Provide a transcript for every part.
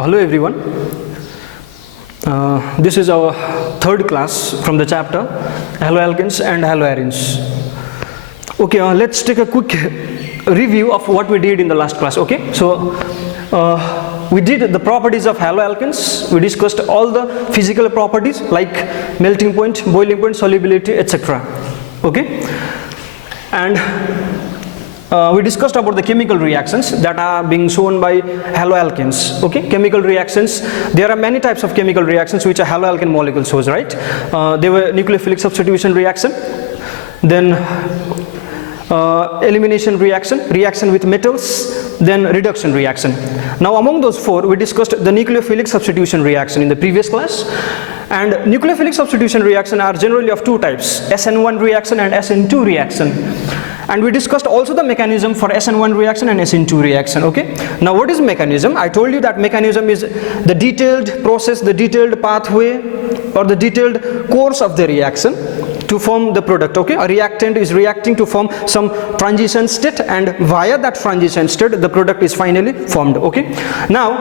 Hello everyone. This is our third class from the chapter Haloalkanes and Haloarenes. Okay, let's take a quick review of what we did in the last class. Okay, so we did the properties of haloalkanes. We discussed all the physical properties like melting point, boiling point, solubility, etc. Okay, and we discussed about the chemical reactions that are being shown by haloalkanes. Okay, chemical reactions. There are many types of chemical reactions which a haloalkane molecule shows, right? They were nucleophilic substitution reaction, then elimination reaction, reaction with metals, then reduction reaction. Now among those four, we discussed the nucleophilic substitution reaction in the previous class. And nucleophilic substitution reaction are generally of two types, SN1 reaction and SN2 reaction. And we discussed also the mechanism for SN1 reaction and SN2 reaction. Okay, now what is mechanism? I told you that mechanism is the detailed process, the detailed pathway or the detailed course of the reaction to form the product. Okay, a reactant is reacting to form some transition state, and via that transition state the product is finally formed. Okay, now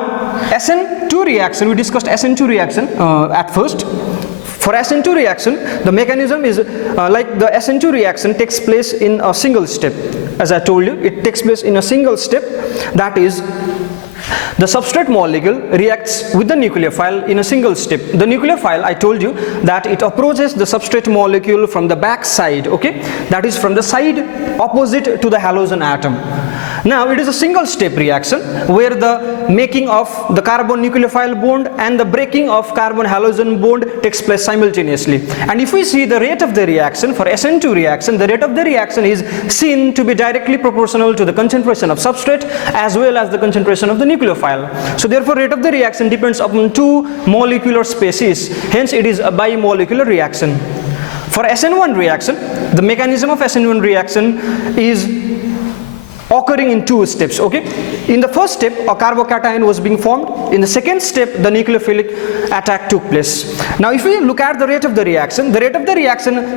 SN2 reaction, we discussed SN2 reaction at first. For SN2 reaction, the mechanism is like the SN2 reaction takes place in a single step. As I told you, it takes place in a single step, that is, the substrate molecule reacts with the nucleophile in a single step. The nucleophile, I told you that it approaches the substrate molecule from the back side, okay? That is from the side opposite to the halogen atom. Now it is a single step reaction where the making of the carbon nucleophile bond and the breaking of carbon halogen bond takes place simultaneously. And if we see the rate of the reaction for SN2 reaction, the rate of the reaction is seen to be directly proportional to the concentration of substrate as well as the concentration of the nucleophile. So therefore rate of the reaction depends upon two molecular species, hence it is a bimolecular reaction. For SN1 reaction, the mechanism of SN1 reaction is occurring in two steps. Okay, in the first step a carbocation was being formed, in the second step the nucleophilic attack took place. Now if we look at the rate of the reaction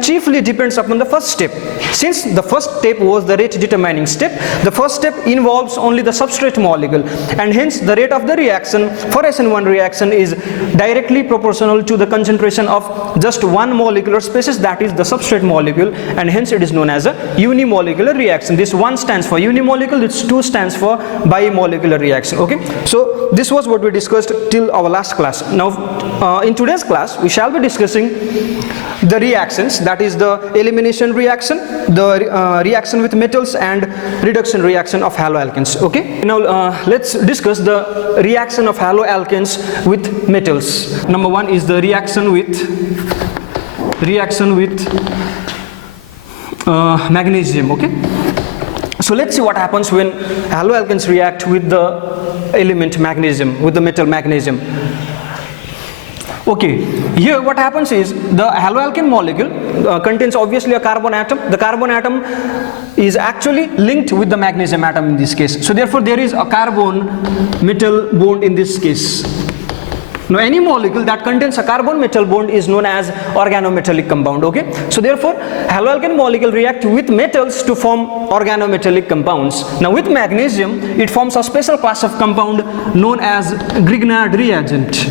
chiefly depends upon the first step. Since the first step was the rate determining step, the first step involves only the substrate molecule, and hence the rate of the reaction for SN1 reaction is directly proportional to the concentration of just one molecular species, that is the substrate molecule, and hence it is known as a unimolecular reaction. This one stands for unimolecular, this 2 stands for bimolecular reaction. Okay, so this was what we discussed till our last class. Now in today's class we shall be discussing the reactions, that is the elimination reaction, the reaction with metals, and reduction reaction of haloalkanes. Okay, now let's discuss the reaction of haloalkanes with metals. Number one is the reaction with magnesium. Okay, so let's see what happens when haloalkanes react with the element magnesium, with the metal magnesium. Okay, here what happens is the haloalkane molecule contains obviously a carbon atom. The carbon atom is actually linked with the magnesium atom in this case. So therefore there is a carbon metal bond in this case. Now any molecule that contains a carbon metal bond is known as organometallic compound. Okay, so therefore haloalkane molecule react with metals to form organometallic compounds. Now with magnesium it forms a special class of compound known as Grignard reagent.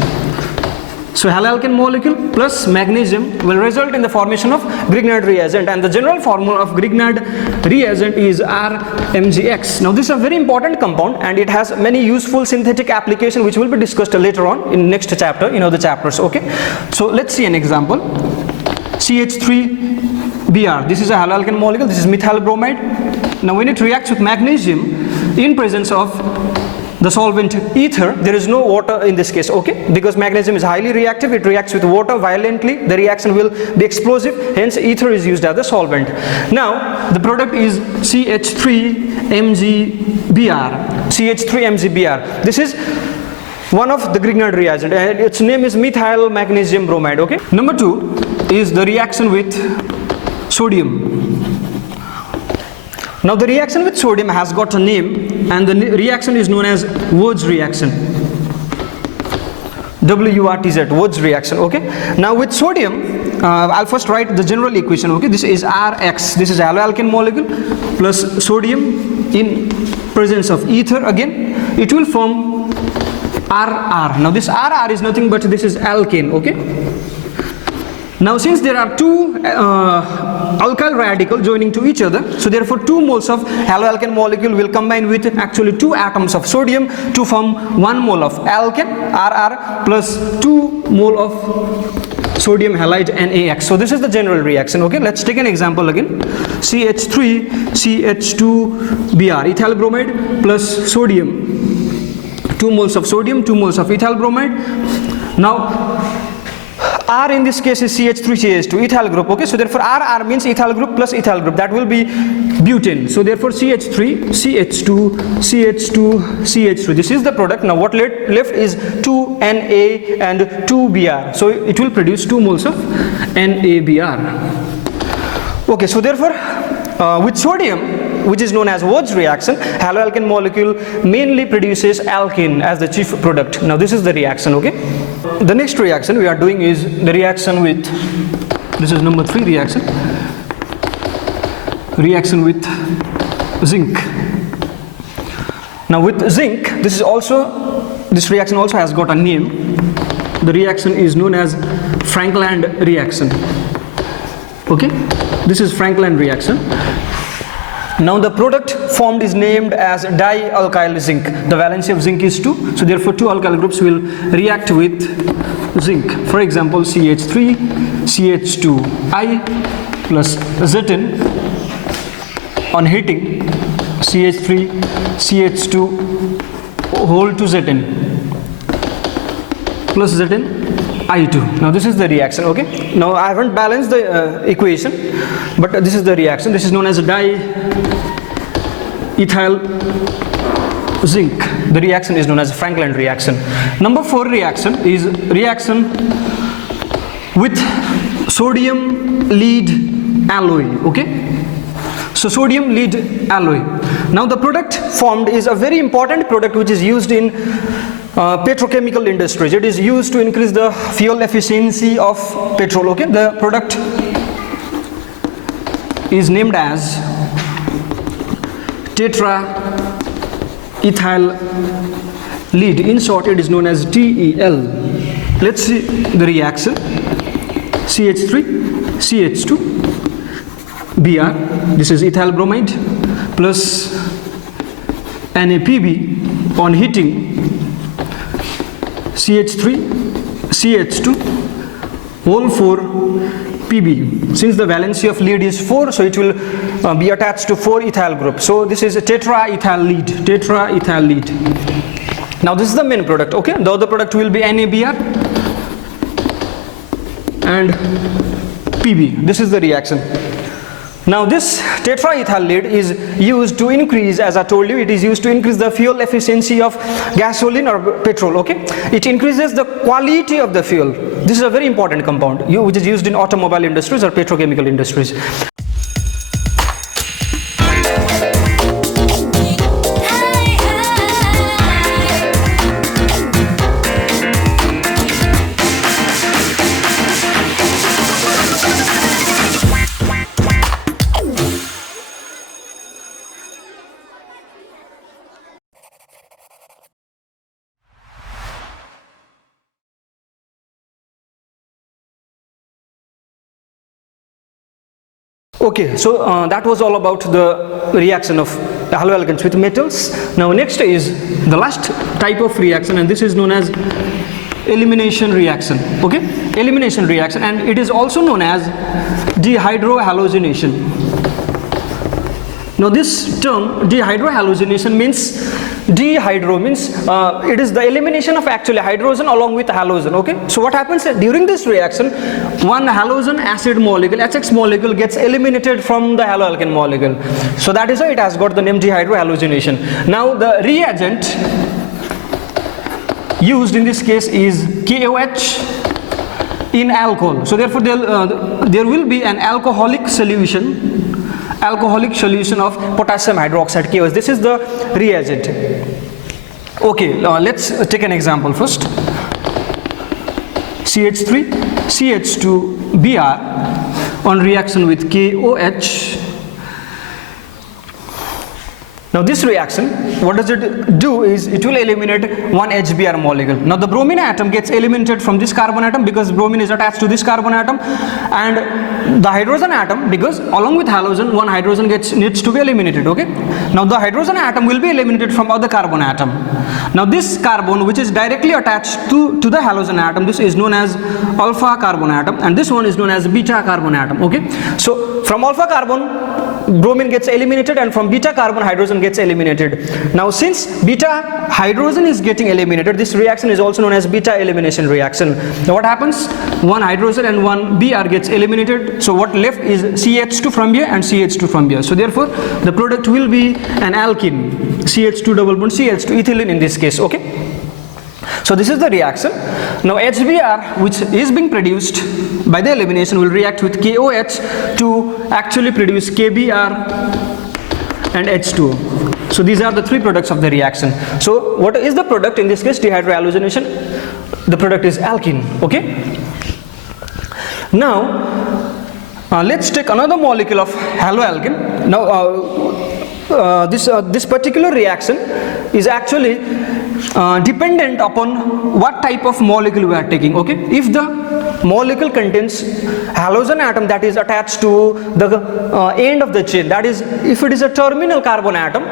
So haloalkane molecule plus magnesium will result in the formation of Grignard reagent, and the general formula of Grignard reagent is RMgX. Now this is a very important compound and it has many useful synthetic applications which will be discussed later on in next chapter, in other chapters. Okay, so let's see an example. CH3Br, this is a haloalkane molecule, this is methyl bromide. Now when it reacts with magnesium in presence of the solvent ether, there is no water in this case. Okay, because magnesium is highly reactive, it reacts with water violently, the reaction will be explosive, hence ether is used as the solvent. Now the product is CH3MgBr. This is one of the Grignard reagent and its name is methyl magnesium bromide. Okay, number 2 is the reaction with sodium. Now the reaction with sodium has got a name, and the reaction is known as Wurtz reaction. WURTZ, Wurtz reaction. Okay, now with sodium I'll first write the general equation. Okay, this is Rx, this is haloalkane molecule plus sodium in presence of ether. Again it will form RR. Now this RR is nothing but this is alkane, okay? Now since there are two alkyl radicals joining to each other, so therefore 2 moles of haloalkane molecule will combine with actually 2 atoms of sodium to form 1 mole of alkane RR plus 2 mole of sodium halide NaX. So this is the general reaction, okay? Let's take an example again. CH3 CH2Br, ethyl bromide plus sodium, 2 moles of sodium, 2 moles of ethyl bromide. Now R in this case is CH3CH2, ethyl group, okay? So therefore RR means ethyl group plus ethyl group, that will be butane. So therefore CH3, CH2, CH2, CH3, this is the product. Now what left is 2 Na and 2 Br, so it will produce 2 moles of NaBr. Okay, so therefore with sodium, which is known as Wurtz reaction, haloalkane molecule mainly produces alkane as the chief product. Now this is the reaction, okay? The next reaction we are doing is the reaction with, this is number 3 reaction with zinc. Now with zinc, this reaction also has got a name. The reaction is known as Frankland reaction, okay? This is Frankland reaction. Now the product formed is named as dialkyl zinc. The valency of zinc is 2, so therefore 2 alkyl groups will react with zinc. For example, CH3 CH2I plus Zn on heating, CH3 CH2 whole to Zn plus Zn(I2). Now this is the reaction, okay? Now I haven't balanced the equation, but this is the reaction. This is known as diethyl zinc. The reaction is known as Frankland reaction. Number 4 reaction is reaction with sodium lead alloy, okay? So sodium lead alloy. Now the product formed is a very important product which is used in petrochemical industries. It is used to increase the fuel efficiency of petrol, okay? The product is named as tetraethyl lead. In short, it is known as TEL. Let's see the reaction. CH3 CH2 Br, this is ethyl bromide plus NaPb on heating, CH3 CH2 whole 4 Pb. Since the valency of lead is 4, so it will be attached to 4 ethyl group. So this is a tetraethyl lead. Now this is the main product, okay? The other product will be NaBr and Pb. This is the reaction. Now this tetraethyl lead is used to increase, as I told you, it is used to increase the fuel efficiency of gasoline or petrol, okay? It increases the quality of the fuel. This is a very important compound which is used in automobile industries or petrochemical industries. Okay, so that was all about the reaction of haloalkanes with metals. Now next is the last type of reaction, and this is known as elimination reaction, okay? Elimination reaction, and it is also known as dehydrohalogenation. Now this term dehydrohalogenation means, dehydro means it is the elimination of actually hydrogen along with halogen, okay? So what happens during this reaction, one halogen acid molecule, HX molecule, gets eliminated from the haloalkane molecule. So that is why it has got the name dehydrohalogenation. Now the reagent used in this case is KOH in alcohol. So therefore there will be an alcoholic solution of potassium hydroxide, KOH. This is the reagent. Okay, let's take an example first. CH3 CH2 Br on reaction with KOH. Now Now this reaction, what does it do is it will eliminate one HBr molecule. Now the bromine atom gets eliminated from this carbon atom because bromine is attached to this carbon atom, and the hydrogen atom, because along with halogen one hydrogen needs to be eliminated. Okay. Now the hydrogen atom will be eliminated from other carbon atom. Now this carbon which is directly attached to the halogen atom, this is known as alpha carbon atom, and this one is known as beta carbon atom. Okay. So from alpha carbon bromine gets eliminated, and from beta carbon hydrogen gets eliminated. Now since beta hydrogen is getting eliminated, this reaction is also known as beta elimination reaction. Now what happens? One hydrogen and one Br gets eliminated, so what left is CH2 from here and CH2 from here. So therefore the product will be an alkene, CH2 double bond CH2, ethylene in this case. Okay. So this is the reaction. Now HBr, which is being produced by the elimination, will react with KOH to actually produce KBr and H2O. So these are the three products of the reaction. So what is the product in this case? Dehydrohalogenation. The product is alkene. Okay. Now let's take another molecule of haloalkene. Now this particular reaction is actually dependent upon what type of molecule we are taking. Okay, if the molecule contains halogen atom that is attached to the end of the chain, that is, if it is a terminal carbon atom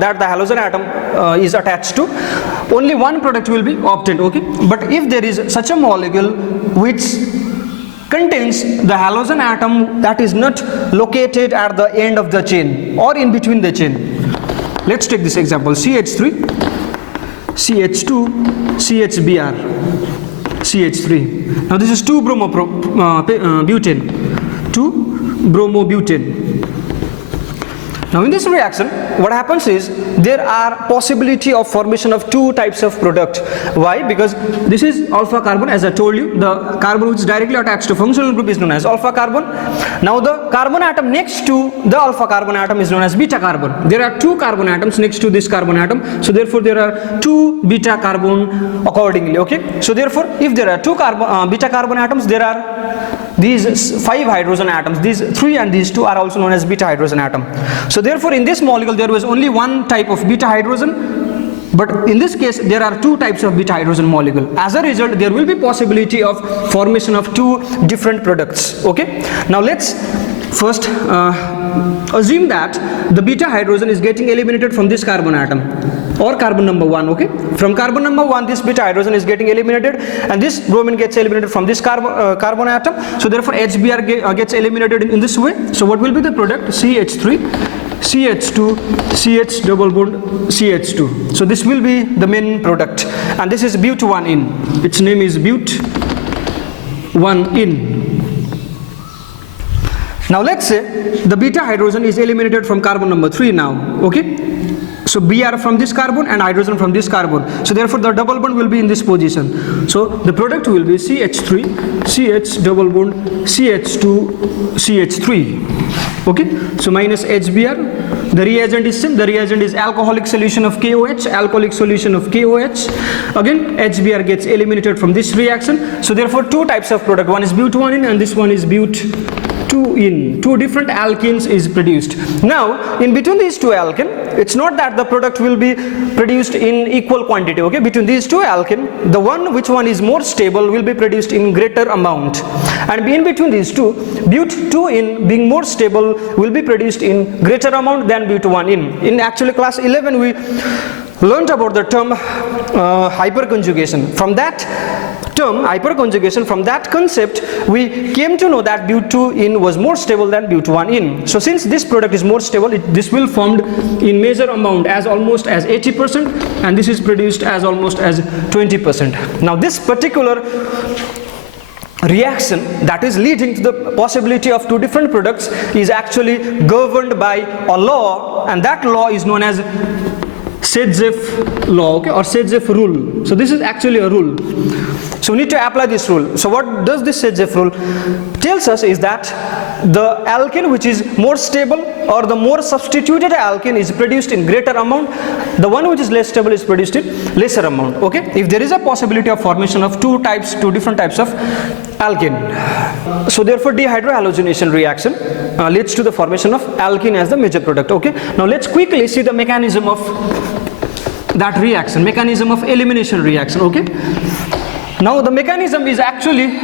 that the halogen atom is attached to, only one product will be obtained. Okay, but if there is such a molecule which contains the halogen atom that is not located at the end of the chain or in between the chain, let's take this example: CH3, CH2, CHBr, CH3. Now this is 2-bromobutane, 2-bromobutane. Now in this reaction, what happens is there are possibility of formation of two types of product. Why? Because this is alpha carbon, as I told you. The carbon which is directly attached to functional group is known as alpha carbon. Now the carbon atom next to the alpha carbon atom is known as beta carbon. There are two carbon atoms next to this carbon atom, so therefore there are two beta carbon accordingly. Okay, so therefore if there are two beta carbon atoms, there are these 5 hydrogen atoms. These 3 and these 2 are also known as beta hydrogen atom. So therefore in this molecule there was only one type of beta hydrogen, but in this case there are two types of beta hydrogen molecule. As a result, there will be possibility of formation of two different products. Okay, now let's first assume that the beta hydrogen is getting eliminated from this carbon atom or carbon number 1. Okay, from carbon number 1 this beta hydrogen is getting eliminated, and this bromine gets eliminated from this carbon atom. So therefore HBr gets eliminated in this way. So what will be the product? CH3, CH2, CH double bond CH2. So this will be the main product, and this is but1in. Its name is but1in. Now let's say the beta hydrogen is eliminated from carbon number 3 now. Okay, so Br from this carbon and hydrogen from this carbon, so therefore the double bond will be in this position. So the product will be CH3, CH double bond CH2, CH3. Okay, so minus HBr. The reagent is same. The reagent is alcoholic solution of KOH, alcoholic solution of KOH. Again HBr gets eliminated from this reaction. So therefore two types of product, one is but1in and this one is but2in. Two different alkenes is produced. Now in between these two alkene, it's not that the product will be produced in equal quantity. Okay, between these two alkene, the which one is more stable will be produced in greater amount, and in between these two, but2in being more stable will be produced in greater amount than but1in. In actually class 11 we learned about the term hyperconjugation. From that term hyperconjugation, from that concept we came to know that but2in was more stable than but1in. So since this product is more stable, this will formed in major amount as almost as 80%, and this is produced as almost as 20%. Now this particular reaction that is leading to the possibility of two different products is actually governed by a law, and that law is known as Sedgwick law, okay, or Sedgwick rule. So this is actually a rule. So we need to apply this rule. So what does this Sedgwick rule tells us is that the alkene which is more stable or the more substituted alkene is produced in greater amount, the one which is less stable is produced in lesser amount. Okay, if there is a possibility of formation of two different types of alkene, so therefore dehydrohalogenation reaction leads to the formation of alkene as the major product. Okay, now let's quickly see the mechanism of that reaction, mechanism of elimination reaction. Okay, now the mechanism is actually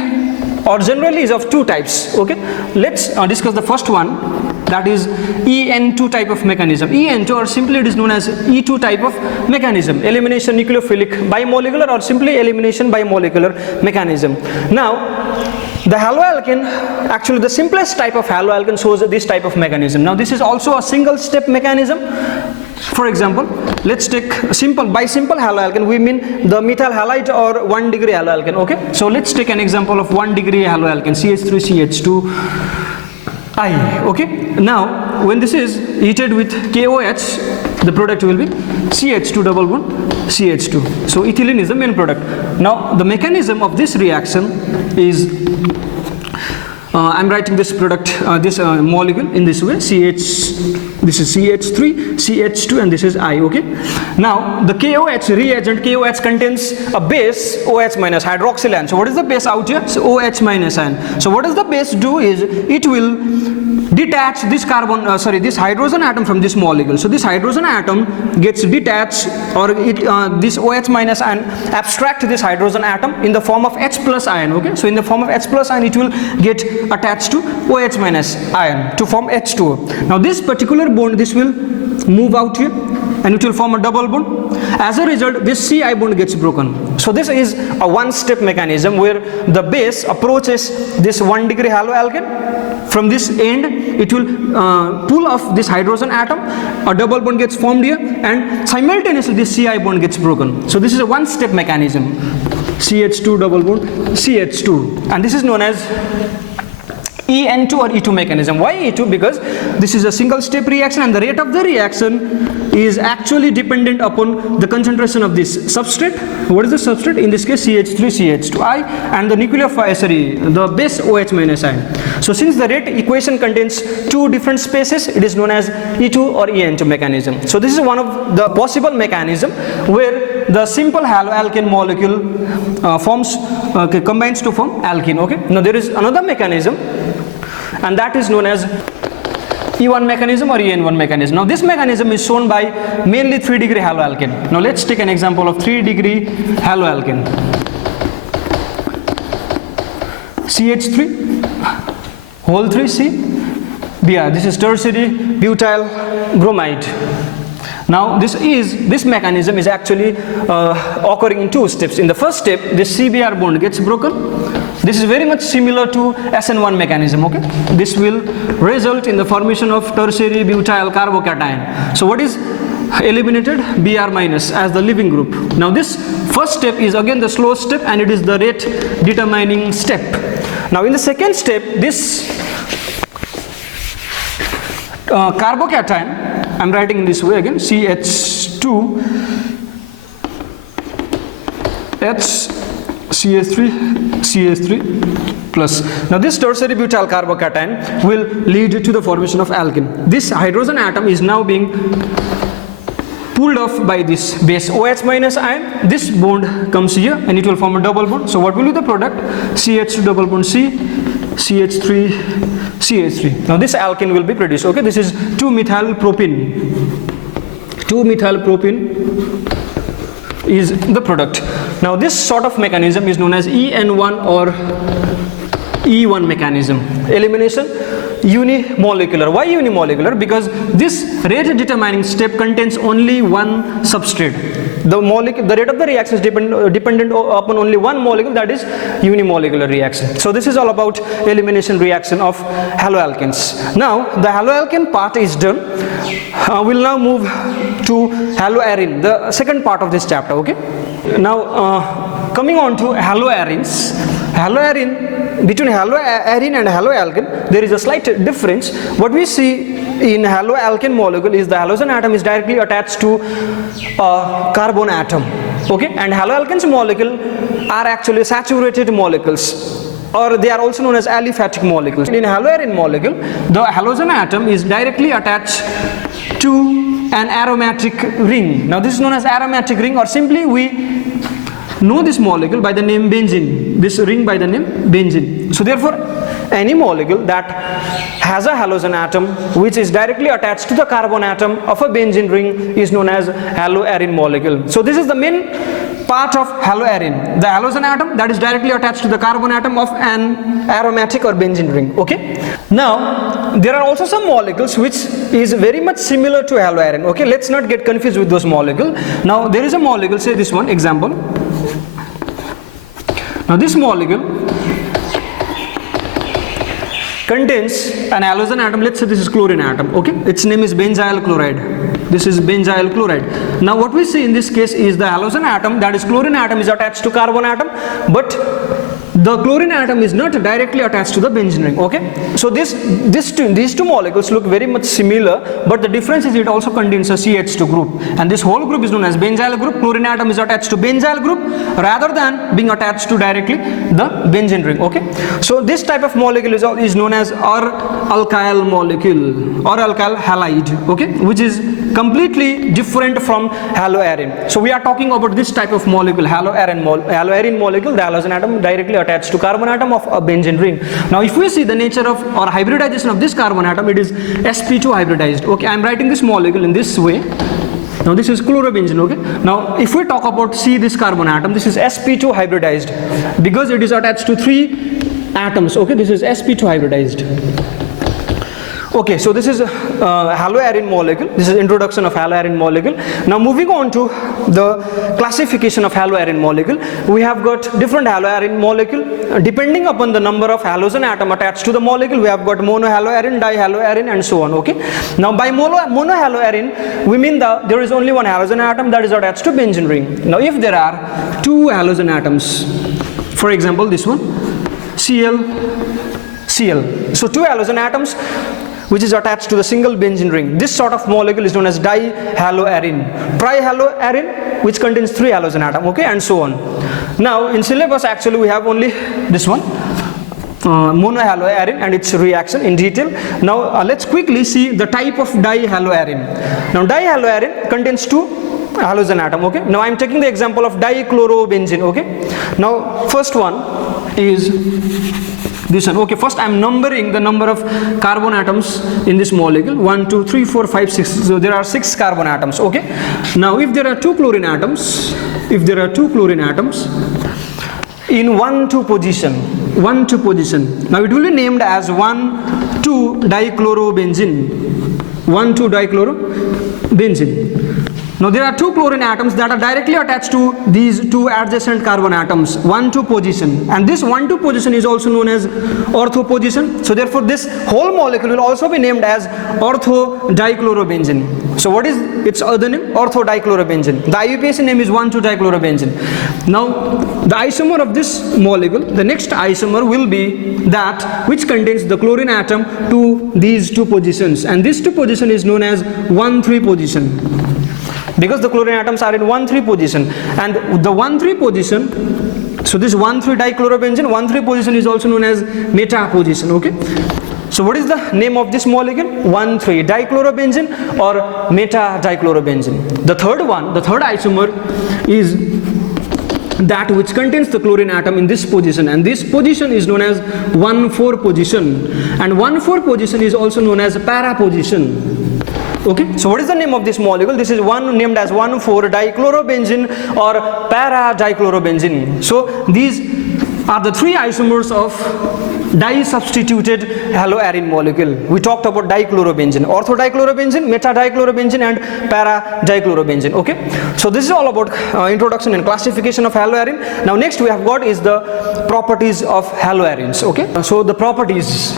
or generally is of two types. Okay, let's discuss the first one, that is En2 type of mechanism. En2, or simply it is known as E2 type of mechanism, elimination nucleophilic bimolecular or simply elimination bimolecular mechanism. Now the haloalkane, actually the simplest type of haloalkane shows this type of mechanism. Now this is also a single step mechanism. For example, let's take simple, by simple haloalkane we mean the methyl halide or 1 degree haloalkane. Okay, so let's take an example of 1 degree haloalkane, CH3CH2I. Okay, now when this is heated with KOH, the product will be CH2 double bond CH2. So ethylene is the main product. Now the mechanism of this reaction is I'm writing this product, this molecule in this way, this is CH3, CH2 and this is I. Okay, now the KOH reagent, KOH contains a base OH minus hydroxyl ion. So what is the base out here? So OH minus ion. So what does the base do is it will detach this this hydrogen atom from this molecule. So this hydrogen atom gets detached, or this OH minus ion abstract this hydrogen atom in the form of H plus ion. Okay, so in the form of H plus ion it will get attached to OH minus ion to form H2O. Now this particular bond, this will move out here and it will form a double bond. As a result, this Ci bond gets broken. So this is a one-step mechanism where the base approaches this 1 degree haloalkane. From this end, it will pull off this hydrogen atom, a double bond gets formed here, and simultaneously this Ci bond gets broken. So this is a one-step mechanism, CH2 double bond CH2, and this is known as En2 or E2 mechanism. Why E2? Because this is a single step reaction and the rate of the reaction is actually dependent upon the concentration of this substrate. What is the substrate? In this case CH3CH2I and the the base OH minus ion. So since the rate equation contains two different spaces, it is known as E2 or En2 mechanism. So this is one of the possible mechanism where the simple haloalkane molecule combines to form alkene. Okay, now there is another mechanism, and that is known as E1 mechanism or En1 mechanism. Now this mechanism is shown by mainly 3 degree haloalkane. Now let's take an example of 3 degree haloalkane. CH3 whole 3C Br. This is tertiary butyl bromide. Now this mechanism is actually occurring in two steps. In the first step, this CBr bond gets broken. This is very much similar to SN1 mechanism. Okay, this will result in the formation of tertiary butyl carbocation. So what is eliminated? Br minus as the leaving group. Now this first step is again the slow step and it is the rate determining step. Now in the second step, this carbocation, I'm writing in this way again, CH2 H CH3 plus. Now this tertiary butyl carbocation will lead to the formation of alkene. This hydrogen atom is now being pulled off by this base OH minus ion. This bond comes here and it will form a double bond. So what will be the product? CH2 double bond C, CH3 CH3. Now this alkene will be produced. Okay, this is 2-methylpropene. 2-methylpropene is the product. Now this sort of mechanism is known as En1 or E1 mechanism. Elimination unimolecular. Why unimolecular? Because this rate determining step contains only one substrate. The rate of the reaction is dependent upon only one molecule, that is unimolecular reaction. So this is all about elimination reaction of haloalkanes. Now the haloalkane part is done. We'll now move to haloarine, the second part of this chapter. Okay. Now coming on to haloarines. Between haloarine and haloalkane, there is a slight difference. What we see in haloalkane molecule is the halogen atom is directly attached to a carbon atom. Okay, and haloalkanes molecule are actually saturated molecules. or they are also known as aliphatic molecules. In haloarin molecule, the halogen atom is directly attached to an aromatic ring. Now this is known as aromatic ring, or simply we know this molecule by the name benzene, this ring by the name benzene. So therefore any molecule that has a halogen atom which is directly attached to the carbon atom of a benzene ring is known as haloarin molecule. So this is the main part of haloarin, the halogen atom that is directly attached to the carbon atom of an aromatic or benzene ring. Okay, now there are also some molecules which is very much similar to haloarin. Okay, let's not get confused with those molecules. Now there is a molecule, say this one, example. Now this molecule contains an halogen atom. Let's say this is chlorine atom. Okay, its name is benzyl chloride. This is benzyl chloride. Now what we see in this case is the halogen atom, that is chlorine atom, is attached to carbon atom, but the chlorine atom is not directly attached to the benzene ring. Okay, so these two molecules look very much similar, but the difference is it also contains a CH2 group, and this whole group is known as benzyl group. Chlorine atom is attached to benzyl group rather than being attached to directly the benzene ring. Okay, so this type of molecule is known as alkyl molecule or alkyl halide. Okay, which is completely different from haloarin. So we are talking about this type of molecule, haloarin molecule, the halogen atom directly attached to carbon atom of a benzene ring. Now if we see the nature of or hybridization of this carbon atom, it is sp2 hybridized. Okay, I am writing this molecule in this way. Now this is chlorobenzene. Okay, now if we talk about this carbon atom, this is sp2 hybridized because it is attached to 3 atoms. Okay, this is sp2 hybridized. Okay, so this is haloarin molecule. This is introduction of haloarin molecule. Now moving on to the classification of haloarin molecule, we have got different haloarin molecule depending upon the number of halogen atom attached to the molecule. We have got monohaloarin, dihaloarin, and so on. Okay, now by monohaloarin we mean there is only one halogen atom that is attached to benzene ring. Now if there are 2 halogen atoms, for example this one, Cl, so 2 halogen atoms which is attached to the single benzene ring, this sort of molecule is known as dihaloarin. Trihaloarin, which contains 3 halogen atom. Okay, and so on. Now in syllabus actually we have only this one, monohaloarin, and its reaction in detail. Now let's quickly see the type of dihaloarin. Now dihaloarin contains 2 halogen atom. Okay, now I am taking the example of dichlorobenzene. Okay, now first one is this one. Okay, first I am numbering the number of carbon atoms in this molecule. 1, 2, 3, 4, 5, 6. So there are 6 carbon atoms. Okay, now if there are 2 chlorine atoms, in 1,2 position, now it will be named as 1,2-dichlorobenzene. 1,2-dichlorobenzene. Now there are 2 chlorine atoms that are directly attached to these 2 adjacent carbon atoms, 1,2 position, and this 1,2 position is also known as ortho position. So therefore this whole molecule will also be named as ortho-dichlorobenzene. So what is its other name? Ortho-dichlorobenzene. The IUPAC name is 1,2-dichlorobenzene. Now the isomer of this molecule, the next isomer will be that which contains the chlorine atom to these 2 positions, and this 2 position is known as 1,3 position, because the chlorine atoms are in 1,3 position, and the 1,3 position, so this 1,3-dichlorobenzene, 1,3 position is also known as meta position. Okay, so what is the name of this molecule? 1,3-dichlorobenzene or meta-dichlorobenzene. The third isomer is that which contains the chlorine atom in this position, and this position is known as 1,4 position, and 1,4 position is also known as para position. Okay, so what is the name of this molecule? This is named as 1,4-dichlorobenzene or para-dichlorobenzene. So these are the 3 isomers of di-substituted haloarin molecule. We talked about dichlorobenzene, ortho-dichlorobenzene, meta-dichlorobenzene, and para-dichlorobenzene. Okay, so this is all about introduction and classification of haloarin. Now next we have got is the properties of haloarins. Okay, so the properties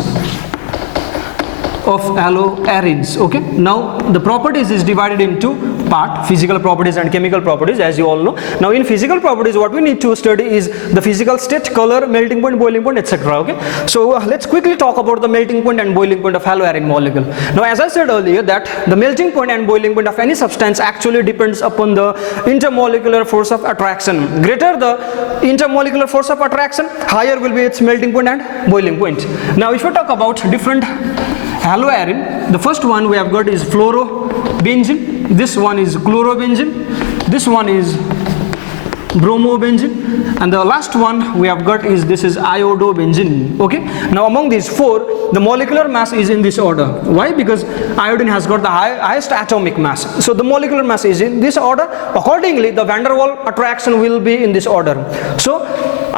of haloarins. Okay, now the properties is divided into part, physical properties and chemical properties, as you all know. Now in physical properties, what we need to study is the physical state, color, melting point, boiling point, etc. Okay, so let's quickly talk about the melting point and boiling point of haloarine molecule. Now as I said earlier, that the melting point and boiling point of any substance actually depends upon the intermolecular force of attraction. Greater the intermolecular force of attraction, higher will be its melting point and boiling point. Now if we talk about different haloarine, the first one we have got is fluorobenzene, this one is chlorobenzene, this one is bromobenzene, and the last one we have got is this is iodobenzene. Okay, now among these four, the molecular mass is in this order. Why? Because iodine has got the highest atomic mass, so the molecular mass is in this order. Accordingly, the van der Waals attraction will be in this order. So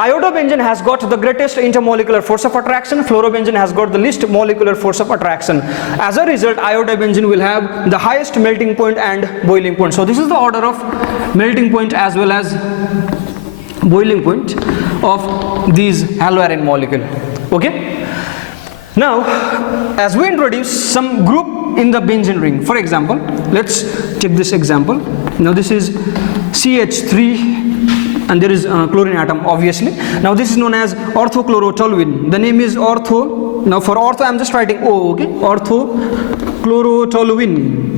iodobenzene has got the greatest intermolecular force of attraction, fluorobenzene has got the least molecular force of attraction. As a result, iodobenzene will have the highest melting point and boiling point. So this is the order of melting point as well as boiling point of these haloarine molecule. Okay, now as we introduce some group in the benzene ring, for example, let's take this example. Now this is CH3 and there is a chlorine atom, obviously. Now this is known as orthochlorotoluene. The name is ortho. Now for ortho I am just writing O. Okay, orthochlorotoluene.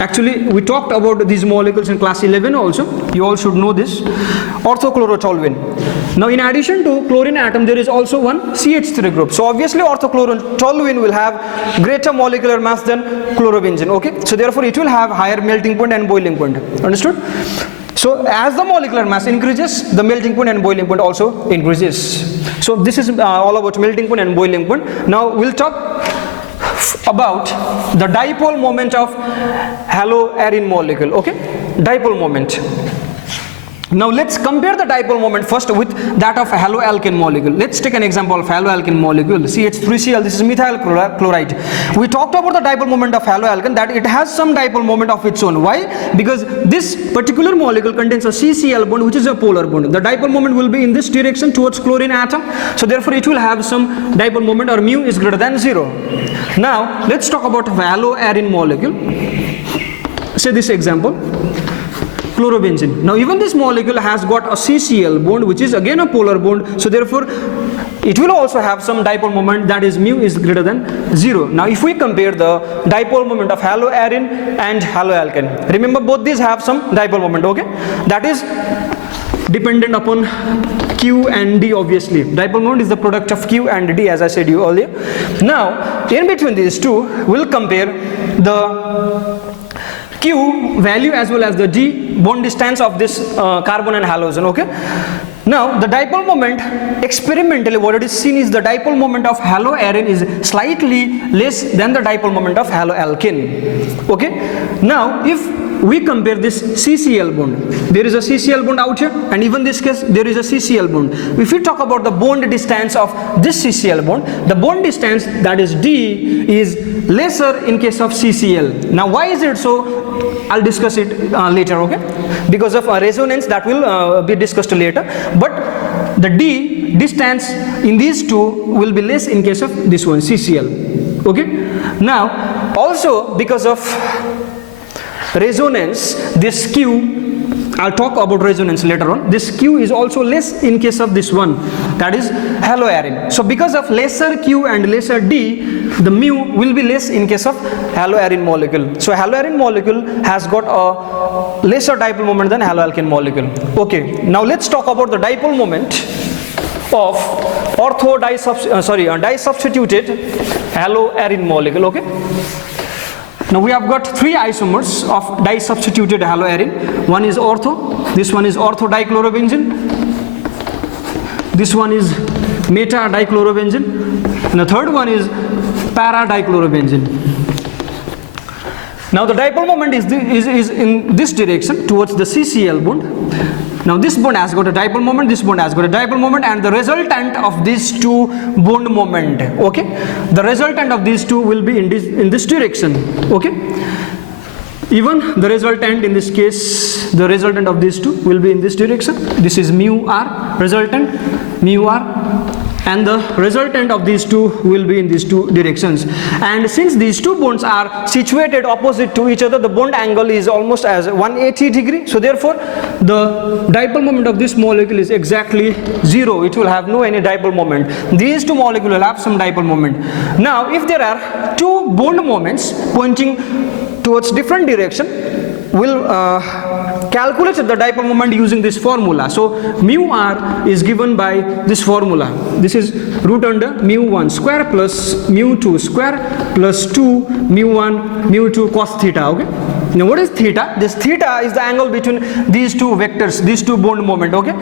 Actually we talked about these molecules in class 11 also, you all should know this, orthochlorotoluene. Now in addition to chlorine atom, there is also one CH3 group. So obviously orthochlorotoluene will have greater molecular mass than chlorobenzene. Okay, so therefore it will have higher melting point and boiling point. Understood? So as the molecular mass increases, the melting point and boiling point also increases. So this is all about melting point and boiling point. Now we'll talk about the dipole moment of haloarine molecule. Okay, dipole moment. Now let's compare the dipole moment first with that of haloalkane molecule. Let's take an example of haloalkane molecule, CH3Cl. This is methyl chloride. We talked about the dipole moment of haloalkane, that it has some dipole moment of its own. Why? Because this particular molecule contains a CCl bond, which is a polar bond. The dipole moment will be in this direction towards chlorine atom, so therefore it will have some dipole moment, or mu is greater than 0. Now let's talk about haloarine molecule. Say this example, chlorobenzene. Now even this molecule has got a CCl bond, which is again a polar bond, so therefore it will also have some dipole moment, that is mu is greater than 0. Now if we compare the dipole moment of haloarine and haloalkane, remember both these have some dipole moment. Okay, that is dependent upon Q and D. Obviously dipole moment is the product of Q and D, as I said you earlier. Now in between these two, we'll compare the Q value as well as the D bond distance of this carbon and halogen. Okay, now the dipole moment, experimentally what it is seen is the dipole moment of haloarine is slightly less than the dipole moment of haloalkane. Okay, now if we compare this CCl bond, there is a CCl bond out here, and even this case there is a CCl bond. If we talk about the bond distance of this CCl bond, the bond distance, that is D, is lesser in case of CCl. Now why is it so? I'll discuss it later. Okay, because of resonance, that will be discussed later, but the D distance in these two will be less in case of this one, CCl. Okay, now also because of resonance, this Q, I'll talk about resonance later on, this Q is also less in case of this one, that is haloarine. So because of lesser Q and lesser D, the mu will be less in case of haloarine molecule. So haloarine molecule has got a lesser dipole moment than haloalkane molecule. Okay, now let's talk about the dipole moment of disubstituted haloarine molecule. Okay, now we have got three isomers of disubstituted haloarine. One is ortho, this one is ortho dichlorobenzene, this one is meta dichlorobenzene, and the third one is para dichlorobenzene. Now the dipole moment is in this direction towards the CCl bond. Now this bond has got a dipole moment, this bond has got a dipole moment, and the resultant of these two bond moment, okay, the resultant of these two will be in this direction. Okay, even the resultant in this case, the resultant of these two will be in this direction. This is mu r, resultant mu r, and the resultant of these two will be in these two directions. And since these two bonds are situated opposite to each other, the bond angle is almost as 180 degree. So therefore the dipole moment of this molecule is exactly 0. It will have no any dipole moment. These two molecules will have some dipole moment. Now if there are two bond moments pointing towards different direction, we'll calculate the dipole moment using this formula. So mu r is given by this formula. This is root under mu1 square plus mu2 square plus 2 mu1 mu2 cos theta. Okay. Now what is theta? This theta is the angle between these two vectors, these two bond moment. Okay.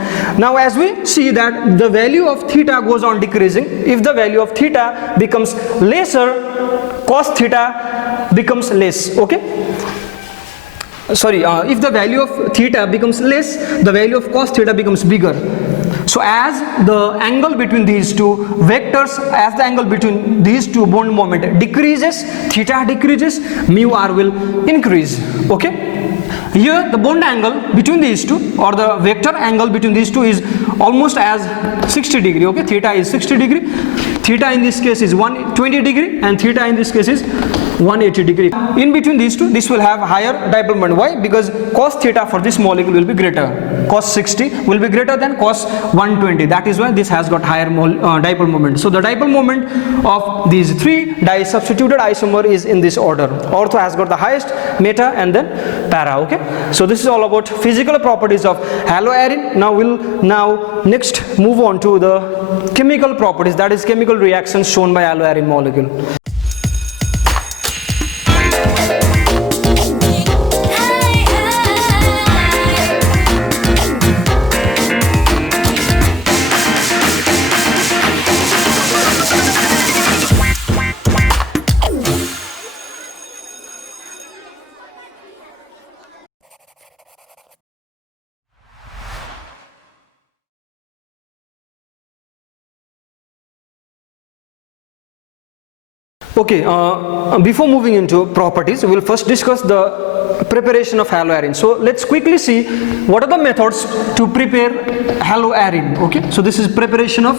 Now as we see that the value of theta goes on decreasing, if the value of theta becomes lesser, cos theta becomes less. Okay. Sorry, if the value of theta becomes less, the value of cos theta becomes bigger. So as the angle between these two vectors, as the angle between these two bond moment decreases, theta decreases, mu r will increase. Okay. Here the bond angle between these two, or the vector angle between these two, is almost as 60 degree. Okay, theta is 60 degree, theta in this case is 120 degree, and theta in this case is 180 degree. In between these two, this will have higher dipole moment. Why? Because cos theta for this molecule will be greater. Cos 60 will be greater than cos 120. That is why this has got higher dipole moment. So the dipole moment of these three di-substituted isomer is in this order. Ortho has got the highest, meta, and then para. Okay. So this is all about physical properties of haloarine. Now we'll next move on to the chemical properties, that is chemical reactions shown by haloarine molecule. Okay, before moving into properties, we will first discuss the preparation of haloarine. So let's quickly see what are the methods to prepare haloarine. Okay, so this is preparation of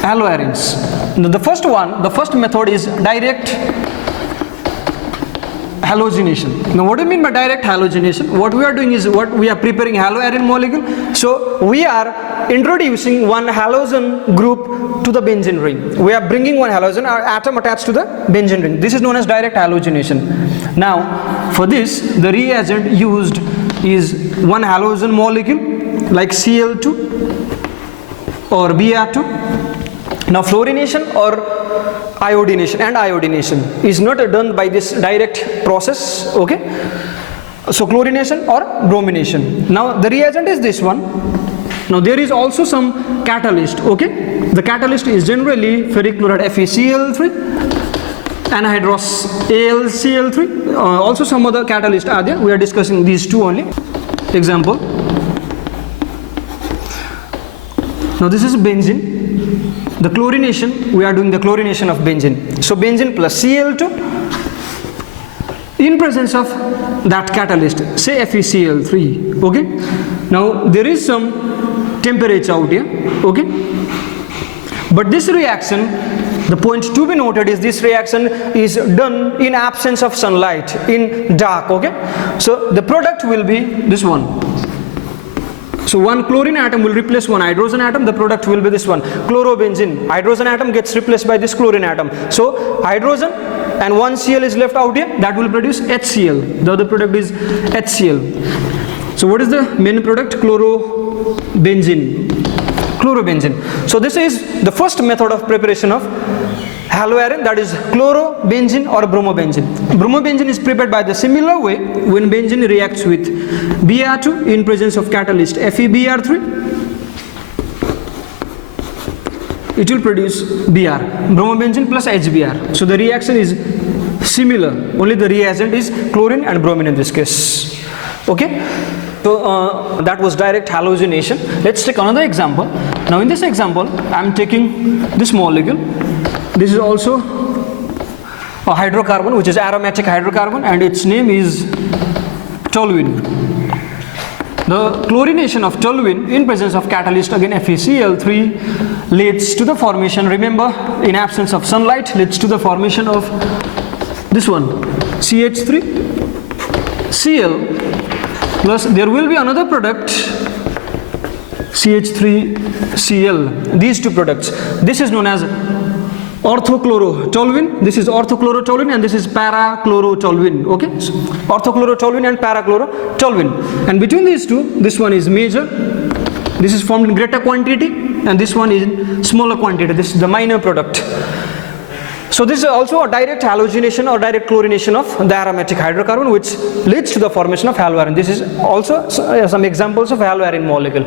haloarines. Now the first method is direct halogenation. Now what do you mean by direct halogenation? What we are doing is, what we are preparing haloarine molecule. So we are introducing one halogen group to the benzene ring. We are bringing one halogen atom attached to the benzene ring. This is known as direct halogenation. Now for this, the reagent used is one halogen molecule like Cl2 or Br2. Now fluorination or iodination is not done by this direct process. Okay, so chlorination or bromination. Now the reagent is this one. Now there is also some catalyst. Okay, the catalyst is generally ferric chloride FeCl3, anhydrous AlCl3. Also some other catalysts are there. We are discussing these two only. Example. Now this is benzene. The chlorination, we are doing the chlorination of benzene. So benzene plus Cl2 in presence of that catalyst, say FeCl3. Okay. Now there is some temperature out here. Okay. But this reaction, the point to be noted is this reaction is done in absence of sunlight, in dark. Okay. So the product will be this one. So one chlorine atom will replace one hydrogen atom. The product will be this one, chlorobenzene. Hydrogen atom gets replaced by this chlorine atom. So hydrogen and one Cl is left out here. That will produce HCl. The other product is HCl. So what is the main product? Chlorobenzene. So this is the first method of preparation of haloarine, that is chlorobenzene or bromobenzene. Bromobenzene is prepared by the similar way. When benzene reacts with Br2 in presence of catalyst FeBr3, it will produce Br, bromobenzene plus HBr. So the reaction is similar, only the reagent is chlorine and bromine in this case. Okay. So that was direct halogenation. Let's take another example. Now in this example, I am taking this molecule. This is also a hydrocarbon, which is aromatic hydrocarbon, and its name is toluene. The chlorination of toluene in presence of catalyst, again FeCl3, leads to the formation, remember, in absence of sunlight, leads to the formation of this one, CH3Cl, plus there will be another product, CH3Cl. These two products, this is known as orthochlorotoluene, this is orthochlorotoluene, and this is parachlorotoluene. Okay, so orthochlorotoluene and parachlorotoluene, and between these two, this one is major, this is formed in greater quantity, and this one is in smaller quantity, this is the minor product. So this is also a direct halogenation or direct chlorination of the aromatic hydrocarbon, which leads to the formation of haloran. This is also some examples of haloran molecule.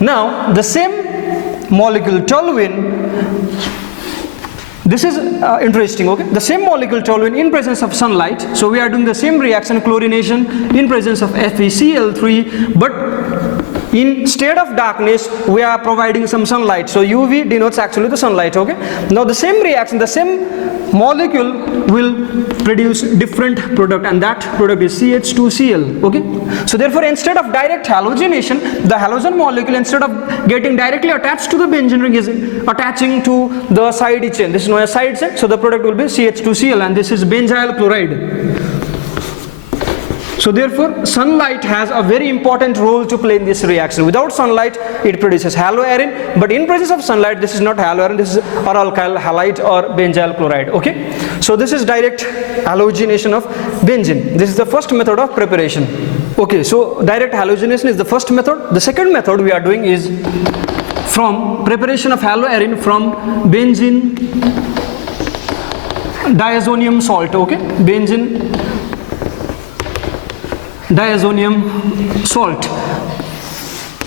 Now the same molecule toluene, this is interesting, okay? The same molecule toluene in presence of sunlight, so we are doing the same reaction, chlorination in presence of FeCl3, but instead of darkness we are providing some sunlight, so UV denotes actually the sunlight. Okay, now the same reaction, the same molecule will produce different product, and that product is CH2Cl. Okay, so therefore instead of direct halogenation, the halogen molecule, instead of getting directly attached to the benzene ring, is attaching to the side chain. This is known as side chain, so the product will be CH2Cl, and this is benzyl chloride. So therefore sunlight has a very important role to play in this reaction. Without sunlight it produces haloarine, but in presence of sunlight this is not haloarine, this is alkyl halide or benzyl chloride. Okay, so this is direct halogenation of benzene. This is the first method of preparation. Okay, so direct halogenation is the first method. The second method we are doing is from preparation of haloarine from benzene diazonium salt. Okay, benzene diazonium salt.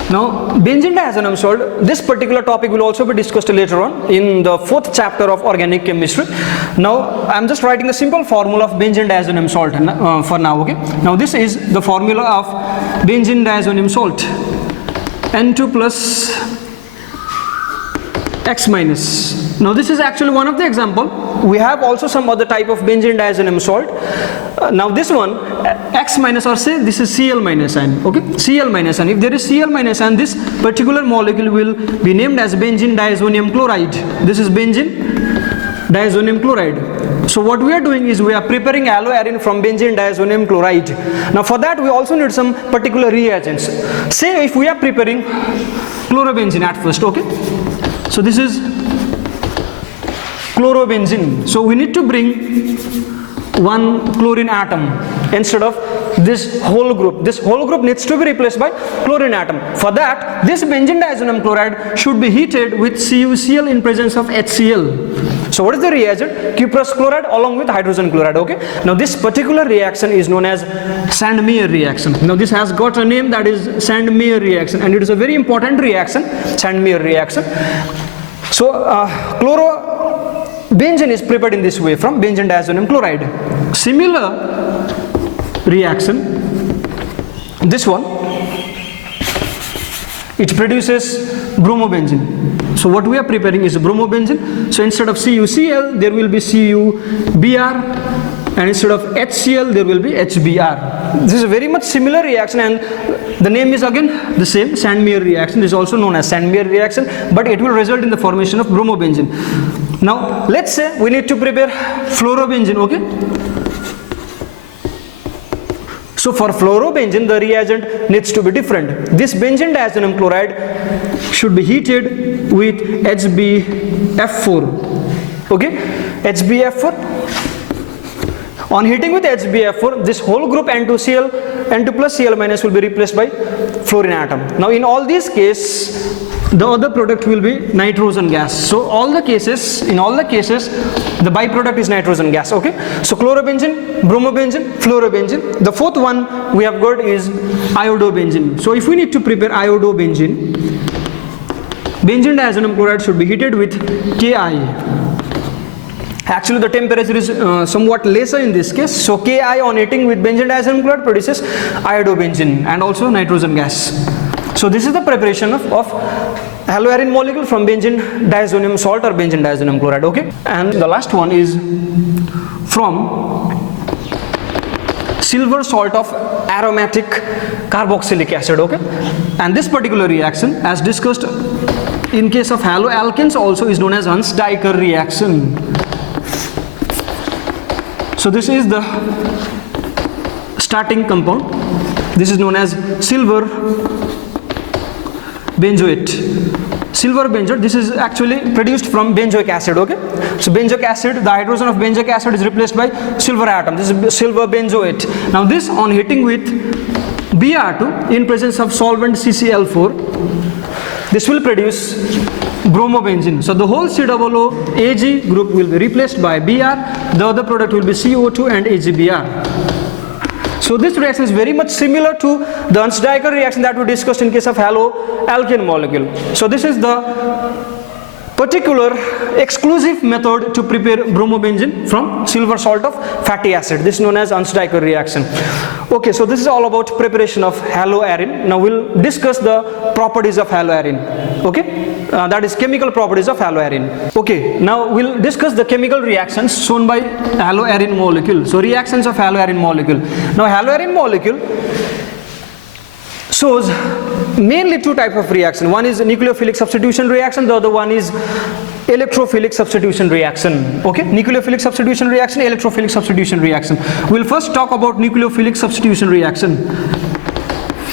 Now benzene diazonium salt, this particular topic will also be discussed later on in the 4th chapter of organic chemistry. Now I am just writing the simple formula of benzene diazonium salt for now. Okay, now this is the formula of benzene diazonium salt, N2 plus X minus. Now this is actually one of the example. We have also some other type of benzene diazonium salt. Now this one X minus, or say this is Cl minus ion. Okay, Cl minus ion. If there is Cl minus ion, this particular molecule will be named as benzene diazonium chloride. This is benzene diazonium chloride. So what we are doing is we are preparing haloarine from benzene diazonium chloride. Now for that we also need some particular reagents. Say if we are preparing chlorobenzene at first. Okay, so this is chlorobenzene. So we need to bring one chlorine atom instead of this whole group. This whole group needs to be replaced by chlorine atom. For that, this benzene diazonium chloride should be heated with CuCl in presence of HCl. So what is the reagent? Cuprous chloride along with hydrogen chloride. Okay, now this particular reaction is known as Sandmeyer reaction. Now this has got a name, that is Sandmeyer reaction, and it is a very important reaction, Sandmeyer reaction. So chlorobenzene is prepared in this way from benzene diazonium chloride. Similar reaction, this one, it produces bromobenzene. So what we are preparing is bromobenzene. So instead of CuCl there will be CuBr, and instead of HCl there will be HBr. This is a very much similar reaction, and the name is again the same, Sandmeyer reaction. This is also known as Sandmeyer reaction, but it will result in the formation of bromobenzene. Now let's say we need to prepare fluorobenzene. Okay, so for fluorobenzene the reagent needs to be different. This benzene diazonium chloride should be heated with HbF4. Okay, HbF4. On heating with HbF4, this whole group N2Cl, N2 plus Cl minus will be replaced by fluorine atom. Now in all these cases, the other product will be nitrogen gas. So in all the cases, the byproduct is nitrogen gas. Okay, so chlorobenzene, bromobenzene, fluorobenzene. The fourth one we have got is iodobenzene. So if we need to prepare iodobenzene, benzene diazonium chloride should be heated with Ki. Actually the temperature is somewhat lesser in this case, so Ki on heating with benzene diazonium chloride produces iodobenzene and also nitrogen gas. So this is the preparation of haloarine molecule from benzene diazonium salt or benzene diazonium chloride. Okay, and the last one is from silver salt of aromatic carboxylic acid, okay? And this particular reaction, as discussed in case of haloalkanes, also is known as Hunsdiecker reaction. So this is the starting compound. This is known as silver benzoate. Silver benzoate, this is actually produced from benzoic acid, okay? So benzoic acid, the hydrogen of benzoic acid is replaced by silver atom. This is silver benzoate. Now this, on heating with Br2 in presence of solvent CCl4, this will produce bromobenzene. So the whole COO Ag group will be replaced by Br. The other product will be CO2 and AgBr. So this reaction is very much similar to the Hunsdiecker reaction that we discussed in case of haloalkane molecule. So this is the particular exclusive method to prepare bromobenzene from silver salt of fatty acid. This is known as Hunsdiecker reaction. Okay, so this is all about preparation of haloarine. Now we'll discuss the properties of haloarine. Okay, that is chemical properties of haloarine. Okay, now we'll discuss the chemical reactions shown by haloarine molecule. So reactions of haloarine molecule. Now haloarine molecule shows mainly two types of reaction. One is nucleophilic substitution reaction, the other one is electrophilic substitution reaction. Okay, nucleophilic substitution reaction, electrophilic substitution reaction. We'll first talk about nucleophilic substitution reaction.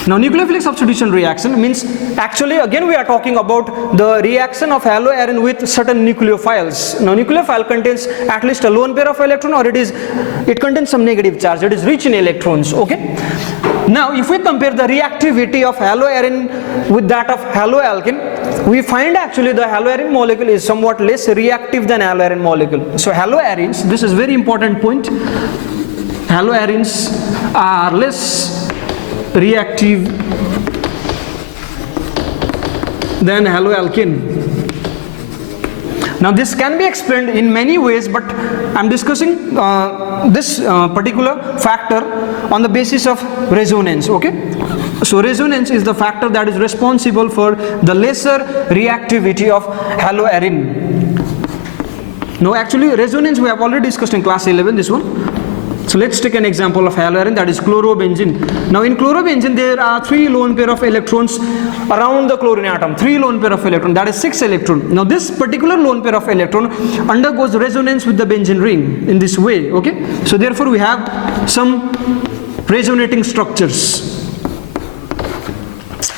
Now nucleophilic substitution reaction means, actually again we are talking about the reaction of haloarine with certain nucleophiles. Now nucleophile contains at least a lone pair of electron, or it contains some negative charge, it is rich in electrons. Okay. Now if we compare the reactivity of haloarine with that of haloalkane, we find actually the haloarine molecule is somewhat less reactive than haloarine molecule. So haloarines, this is very important point, haloarines are less reactive than haloalkane. Now this can be explained in many ways, but I am discussing this particular factor on the basis of resonance. Okay, so resonance is the factor that is responsible for the lesser reactivity of haloarine. Now actually resonance we have already discussed in class 11, this one. So let's take an example of haloarine, that is chlorobenzene. Now in chlorobenzene there are 3 lone pair of electrons around the chlorine atom, 3 lone pair of electron, that is 6 electron. Now this particular lone pair of electron undergoes resonance with the benzene ring in this way. Okay, so therefore we have some resonating structures.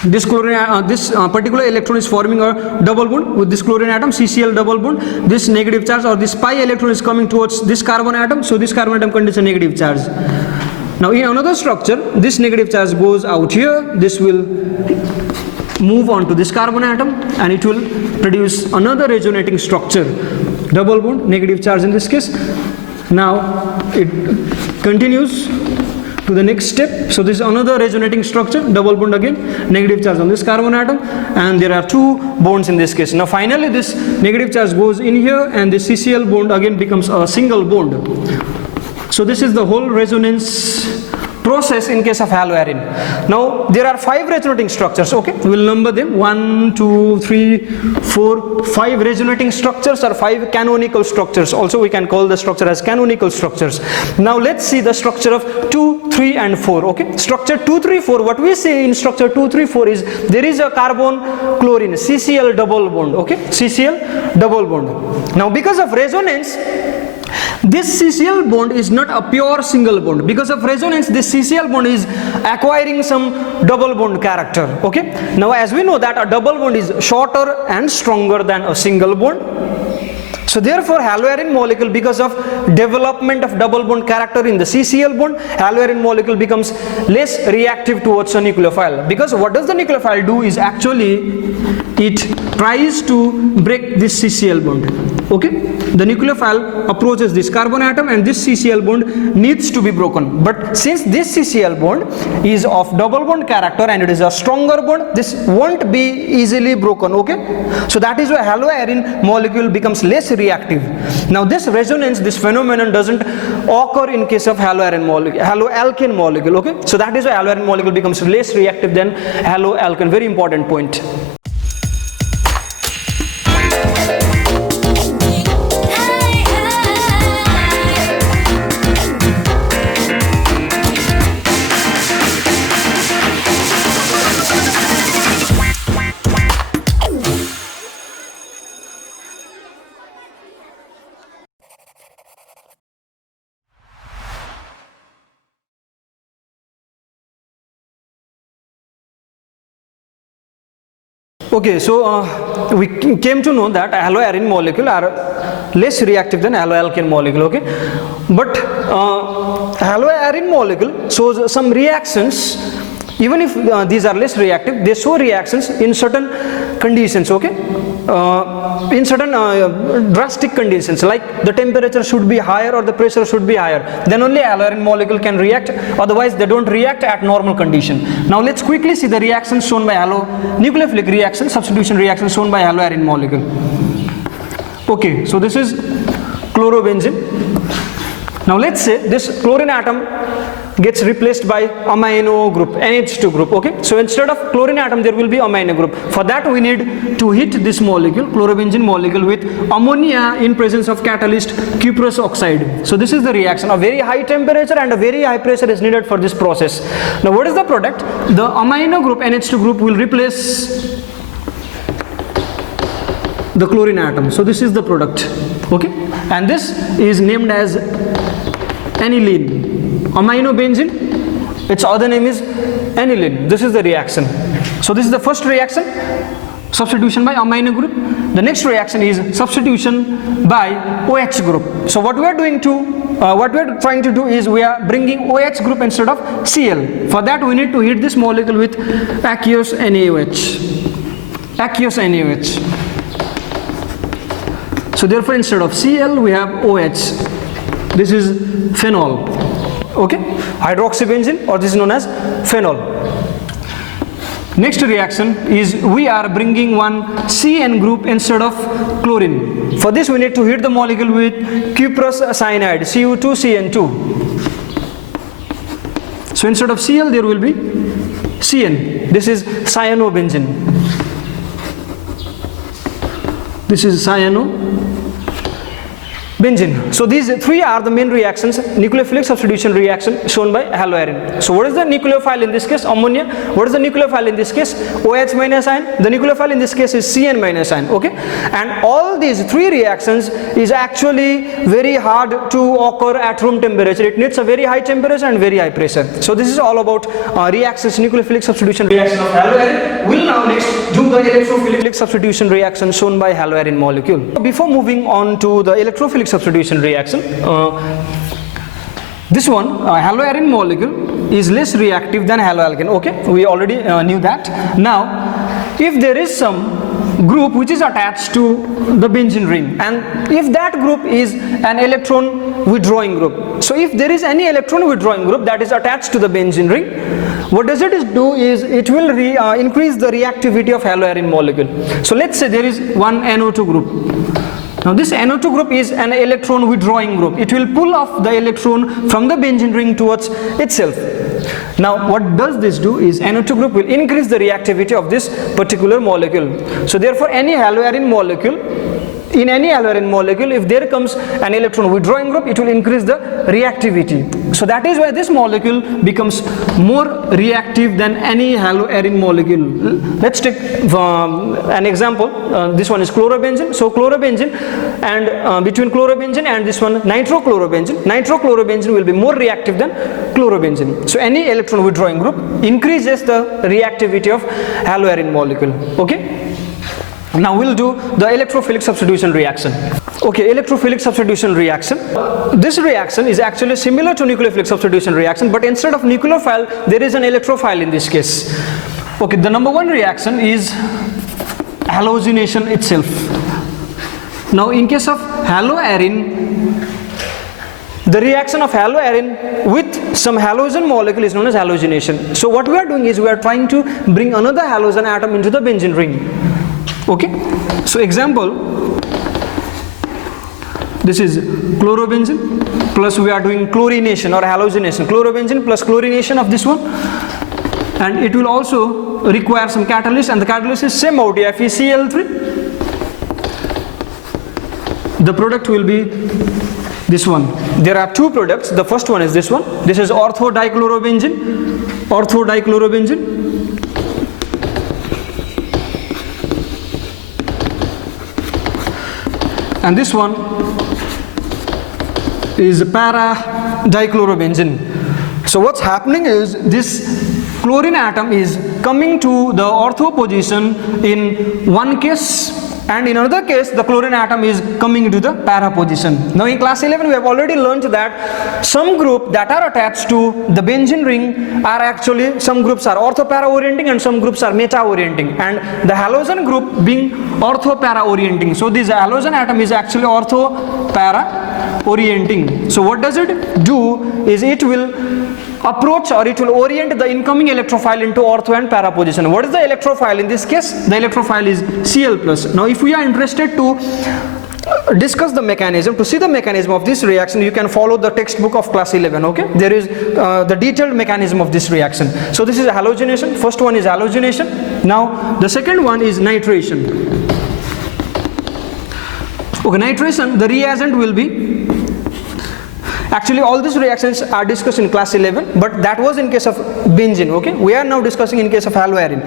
This particular electron is forming a double bond with this chlorine atom, CCl double bond. This negative charge, or this pi electron, is coming towards this carbon atom, so this carbon atom contains a negative charge. Now in another structure, this negative charge goes out here, this will move on to this carbon atom and it will produce another resonating structure, double bond, negative charge in this case. Now it continues to the next step. So this is another resonating structure, double bond again, negative charge on this carbon atom, and there are 2 bonds in this case. Now finally this negative charge goes in here and this CCl bond again becomes a single bond. So this is the whole resonance process in case of haloarine. Now there are 5 resonating structures. Okay, we will number them: 1, 2, 3, 4, 5 resonating structures, or 5 canonical structures. Also we can call the structure as canonical structures. Now let's see the structure of 2, 3 and 4. Okay, structure 2, 3, 4, what we see in structure 2, 3, 4 is there is a carbon chlorine CCl double bond. Okay, CCl double bond. Now because of resonance, this CCl bond is not a pure single bond. Because of resonance, this CCl bond is acquiring some double bond character. Okay, now as we know that a double bond is shorter and stronger than a single bond. So therefore haloarine molecule, because of development of double bond character in the CCl bond, haloarine molecule becomes less reactive towards a nucleophile. Because what does the nucleophile do is actually it tries to break this CCl bond. Okay, the nucleophile approaches this carbon atom and this CCl bond needs to be broken. But since this CCl bond is of double bond character and it is a stronger bond, this won't be easily broken. Okay, so that is why haloarine molecule becomes less reactive. Now this resonance, this phenomenon doesn't occur in case of haloarine molecule, haloalkane molecule. Okay, so that is why haloarine molecule becomes less reactive than haloalkane. Very important point. Okay, so we came to know that haloarine molecule are less reactive than haloalkane molecule, okay? But haloarine molecule shows some reactions, even if these are less reactive, they show reactions in certain conditions, okay? In certain drastic conditions, like the temperature should be higher or the pressure should be higher, then only haloarine molecule can react, otherwise they don't react at normal condition. Now let's quickly see the reactions shown by nucleophilic reaction, substitution reaction shown by haloarine molecule. Okay, so this is chlorobenzene. Now let's say this chlorine atom gets replaced by amino group, NH2 group, okay? So instead of chlorine atom there will be amino group. For that we need to heat this molecule, chlorobenzene molecule, with ammonia in presence of catalyst cuprous oxide. So this is the reaction. A very high temperature and a very high pressure is needed for this process. Now what is the product? The amino group, NH2 group, will replace the chlorine atom. So this is the product, okay? And this is named as aniline. Aminobenzene, its other name is aniline. This is the reaction. So this is the first reaction, substitution by amino group. The next reaction is substitution by OH group. So what we are trying to do is we are bringing OH group instead of Cl. For that we need to heat this molecule with aqueous NaOH. Aqueous NaOH. So therefore instead of Cl we have OH. This is phenol. Okay, hydroxybenzene, or this is known as phenol. Next reaction is we are bringing one CN group instead of chlorine. For this we need to heat the molecule with cuprous cyanide, Cu2CN2. So instead of Cl there will be CN. This is cyanobenzene. This is cyanobenzene. So these three are the main reactions, nucleophilic substitution reaction shown by haloarine. So what is the nucleophile in this case? Ammonia. What is the nucleophile in this case? OH minus ion. The nucleophile in this case is Cn minus ion, okay? And all these three reactions is actually very hard to occur at room temperature. It needs a very high temperature and very high pressure. So this is all about reactions, nucleophilic substitution reaction of haloarine. We'll now next do the electrophilic substitution reaction shown by haloarine molecule. Before moving on to the electrophilic substitution reaction, this one, haloarine molecule, is less reactive than haloalkane, okay? We already knew that. Now if there is some group which is attached to the benzene ring, and if that group is an electron withdrawing group, so if there is any electron withdrawing group that is attached to the benzene ring, what does it do is it will increase the reactivity of haloarine molecule. So let's say there is one NO2 group. Now this NO2 group is an electron withdrawing group. It will pull off the electron from the benzene ring towards itself. Now what does this do is NO2 group will increase the reactivity of this particular molecule. So therefore any haloarine molecule, in any haloarine molecule, if there comes an electron withdrawing group, it will increase the reactivity. So that is why this molecule becomes more reactive than any haloarine molecule. Let's take an example. This one is chlorobenzene. So chlorobenzene, and between chlorobenzene and this one nitrochlorobenzene will be more reactive than chlorobenzene. So any electron withdrawing group increases the reactivity of haloarine molecule, okay? Now we'll do the electrophilic substitution reaction. Okay, electrophilic substitution reaction. This reaction is actually similar to nucleophilic substitution reaction, but instead of nucleophile, there is an electrophile in this case. Okay, the number one reaction is halogenation itself. Now in case of haloarine, the reaction of haloarine with some halogen molecule is known as halogenation. So what we are doing is we are trying to bring another halogen atom into the benzene ring. Okay, so example, this is chlorobenzene plus we are doing chlorination or halogenation, chlorobenzene plus chlorination of this one, and it will also require some catalyst, and the catalyst is same out, FeCl3. The product will be this one. There are two products. The first one is this one. This is orthodichlorobenzene, and this one is para-dichlorobenzene. So what's happening is this chlorine atom is coming to the ortho position in one case, and in another case the chlorine atom is coming to the para position. Now in class 11 we have already learned that some group that are attached to the benzene ring are actually, some groups are ortho para orienting and some groups are meta orienting, and the halogen group being ortho para orienting. So this halogen atom is actually ortho para orienting. So what does it do is it will approach, or it will orient the incoming electrophile into ortho and para position. What is the electrophile in this case? The electrophile is Cl+. Now if we are interested to discuss the mechanism, to see the mechanism of this reaction, you can follow the textbook of class 11. Okay, there is the detailed mechanism of this reaction. So this is halogenation. First one is halogenation. Now the second one is nitration. Okay, nitration, the reagent will be, actually all these reactions are discussed in class 11, but that was in case of benzene. Okay, we are now discussing in case of Hallorann.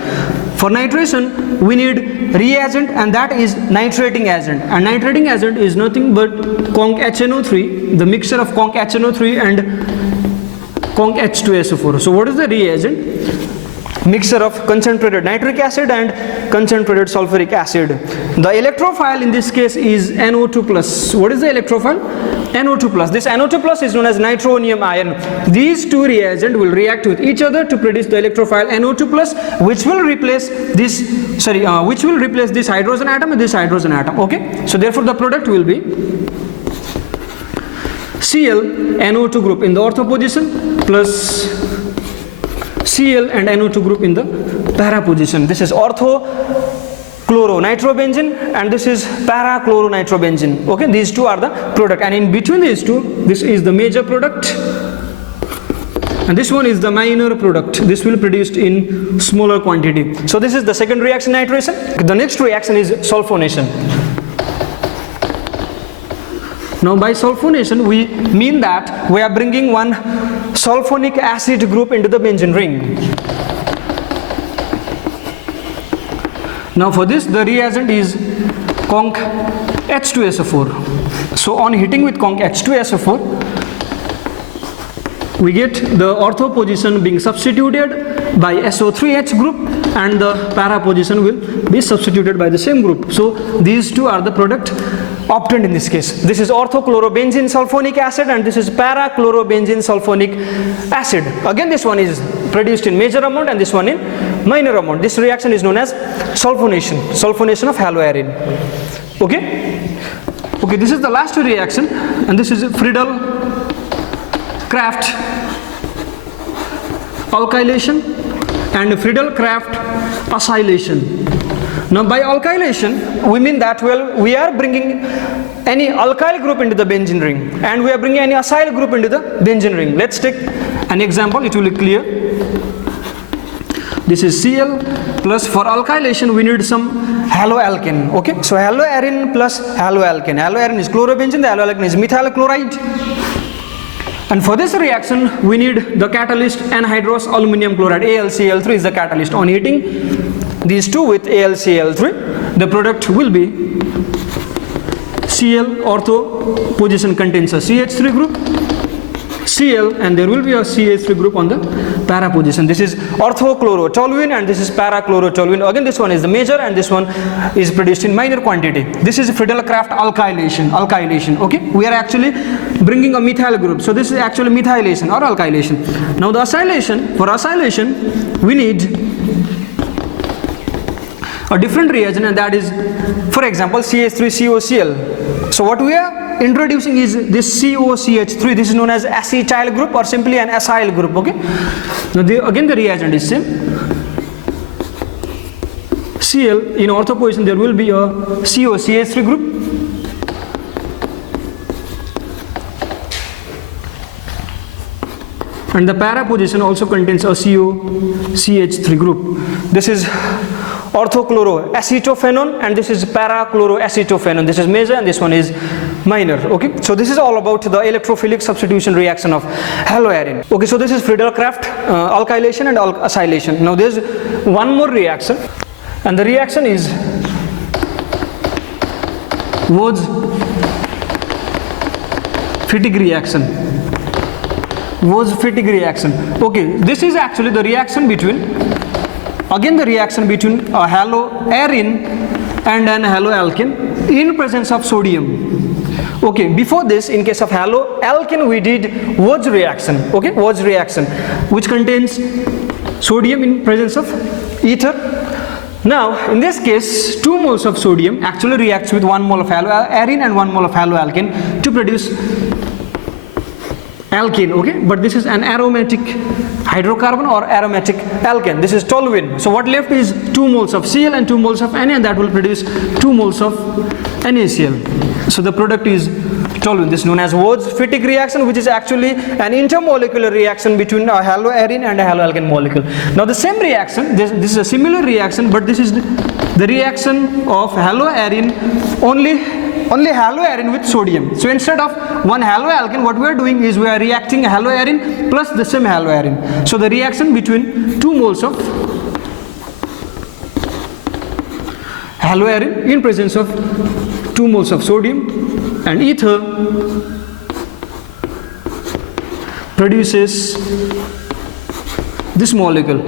For nitration we need reagent, and that is nitrating agent, and nitrating agent is nothing but conc HNO3, the mixture of conc HNO3 and conc H2SO4. So what is the reagent? Mixture of concentrated nitric acid and concentrated sulfuric acid. The electrophile in this case is NO2+. What is the electrophile? NO2+. This NO2+ is known as nitronium ion. These two reagents will react with each other to produce the electrophile NO2+, which will replace this hydrogen atom and this hydrogen atom. Okay, so therefore the product will be Cl NO2 group in the ortho position plus Cl and NO2 group in the para position. This is ortho chloronitrobenzene and this is para chloronitrobenzene. Okay, these two are the product, and in between these two, this is the major product and this one is the minor product. This will be produced in smaller quantity. So this is the second reaction, nitration. The next reaction is sulphonation. Now by sulphonation we mean that we are bringing one sulfonic acid group into the benzene ring. Now for this the reagent is conc H2SO4. So on heating with conc H2SO4 we get the ortho position being substituted by SO3H group and the para position will be substituted by the same group. So these two are the product obtained in this case. This is orthochlorobenzene sulfonic acid and this is para-chlorobenzene sulfonic acid. Again this one is produced in major amount and this one in minor amount. This reaction is known as sulphonation, sulphonation of Hallorann. Okay, this is the last reaction and this is Friedel-Crafts alkylation and Friedel-Crafts acylation. Now by alkylation we mean that we are bringing any alkyl group into the benzene ring and we are bringing any acyl group into the benzene ring. Let's take an example, it will be clear. This is Cl plus for alkylation we need some haloalkane. Okay, so Hallorann plus haloalkane. Hallorann is chlorobenzene, the haloalkane is methyl chloride. And for this reaction we need the catalyst anhydrous aluminum chloride, AlCl3 is the catalyst. On heating these two with AlCl3 the product will be Cl ortho position contains a CH3 group, Cl, and there will be a CH3 group on the para position. This is orthochlorotoluene and this is para-chlorotoluene. Again this one is the major and this one is produced in minor quantity. This is Friedel-Crafts alkylation. Okay, we are actually bringing a methyl group, so this is actually methylation or alkylation. Now the acylation, for acylation we need a different reagent and that is, for example, CH3COCl. So what we are introducing is this COCH3. This is known as acetyl group or simply an acyl group. Okay, now again the reagent is same. Cl in ortho position there will be a COCH3 group and the para position also contains a COCH3 group. This is orthochloroacetophenone and this is para-chloroacetophenone. This is major and this one is minor. Okay, so this is all about the electrophilic substitution reaction of Hallorann. Okay, so this is Friedel-Crafts alkylation and acylation. Now there is one more reaction and the reaction is Wurtz-Fittig reaction. was Fittig reaction. Okay, this is actually the reaction between, again the reaction between a haloarine and an haloalkane in presence of sodium. Okay, before this, in case of haloalkane, we did Wurtz reaction. Okay, Wurtz reaction, which contains sodium in presence of ether. Now, in this case, 2 moles of sodium actually reacts with 1 mole of haloarine and 1 mole of haloalkane to produce alkene. Okay, but this is an aromatic hydrocarbon or aromatic alkane. This is toluene. So what left is 2 moles of Cl and 2 moles of Na, and that will produce 2 moles of NaCl. So the product is toluene. This is known as Wurtz-Fittig reaction, which is actually an intermolecular reaction between a haloarine and a haloalkane molecule. Now the same reaction, this is a similar reaction, but this is the reaction of haloarine, only haloarine with sodium. So instead of one haloalkane, what we are doing is we are reacting haloarine plus the same haloarine. So the reaction between 2 moles of haloarine in presence of 2 moles of sodium and ether produces this molecule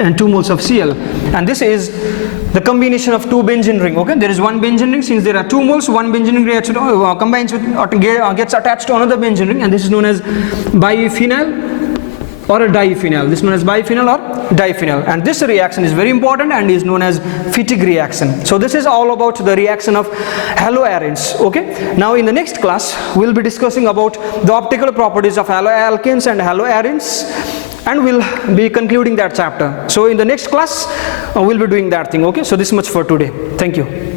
and 2 moles of Cl, and this is the combination of 2 benzene ring. Okay, there is one benzene ring. Since there are 2 moles, one benzene ring reacts combines with gets attached to another benzene ring, and this is known as biphenyl or a diphenyl. This is known as biphenyl or diphenyl, and this reaction is very important and is known as Fittig reaction. So this is all about the reaction of haloarines. Okay, now in the next class we will be discussing about the optical properties of haloalkanes and haloarines, and we'll be concluding that chapter. So in the next class we'll be doing that thing. Okay, so this much for today. Thank you.